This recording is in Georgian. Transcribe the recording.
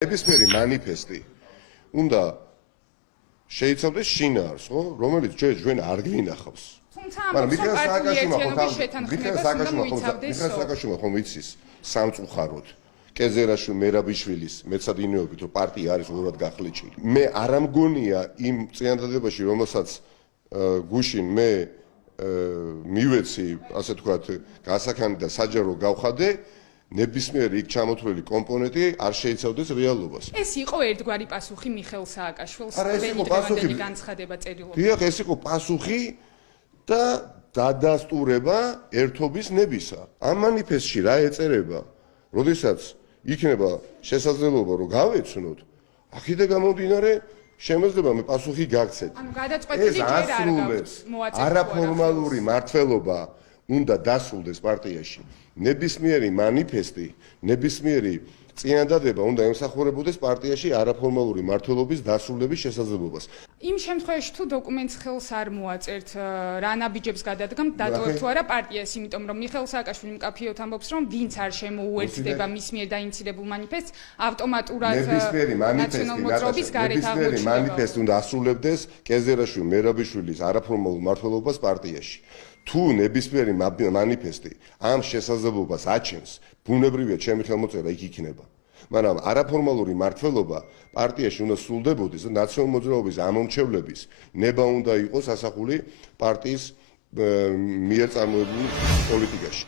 ნებისმიერი მანიფესტი უნდა შეიცავდეს შინაარს, ხო, რომელიც ჩვენ არ გვინახავს. მაგრამ მიხეილ სააკაშვილმა ხომ იცის სამწუხაროდ კეზერაშვილ მერაბიშვილის მეცადინეობით რომ პარტია არის უბრალოდ გახლეჭილი. მე არ ამგონია იმ წინადადებაში, რომელსაც გუშინ მე მივეცი, ასე თქვათ, გასაქანი და საჯარო გავხადე, ნებისმიერი იქ ჩამოთვლილი კომპონენტი არ შეიცავდეს რეალობას. ეს იყო ერთგვარი პასუხი მიხეილ სააკაშვილს დღევანდელი განცხადება წერილობრივად. დიახ, ეს იყო პასუხი და დადასტურება ერთობის ნებისა. ამ მანიფესტში რა ეწერება? როდესაც იქნება შესაძლებლობა რომ გავეცნოთ, აქედან გამომდინარე შემეძლება მე პასუხი გაგცეთ. ანუ გადაწყვეტილი ჯერ არ გაქვს მოაწესრიგება. არაფორმალური მართლობა უნდა დასრულდეს პარტიაში. ნებისმიერი მანიფესტი, ნებისმიერი წინადადება უნდა ემსახურებოდეს პარტიაში არაფორმალური მართლობის დასრულების შესაძლებლობას. იმ შემთხვევაში თუ დოკუმენტს ხელს არ მოაწერთ, რა ნაბიჯებს გადადგამთ, დატოვებთ თუ არა პარტიას, იმიტომ რომ მიხეილ სააკაშვილი მკაფიოდ ამბობს, რომ ვინც არ შემოუერთდება მის მიერ დაინიცირებულ მანიფესტს, ავტომატურად ნაციონალ-მოძრაობის გარეთ აღმოჩნდება. ნებისმიერი მანიფესტი უნდა ასრულებდეს კეზერაშვილ მერაბიშვილის არაფორმალურ მმართველობას პარტიაში. თუ ნებისმიერი მანიფესტი ამ შესაძლებლობას აჩენს, ბუნებრივია ჩემი ხელმოწერა იქ იქნება. მაგრამ არაფორმალური მმართველობა პარტიაში უნდა სრულდებოდეს და ნაციონალურ მოძრაობის ამომრჩევლების ნება უნდა იყოს ასახული პარტიის მიერ წარმოებული პოლიტიკაში.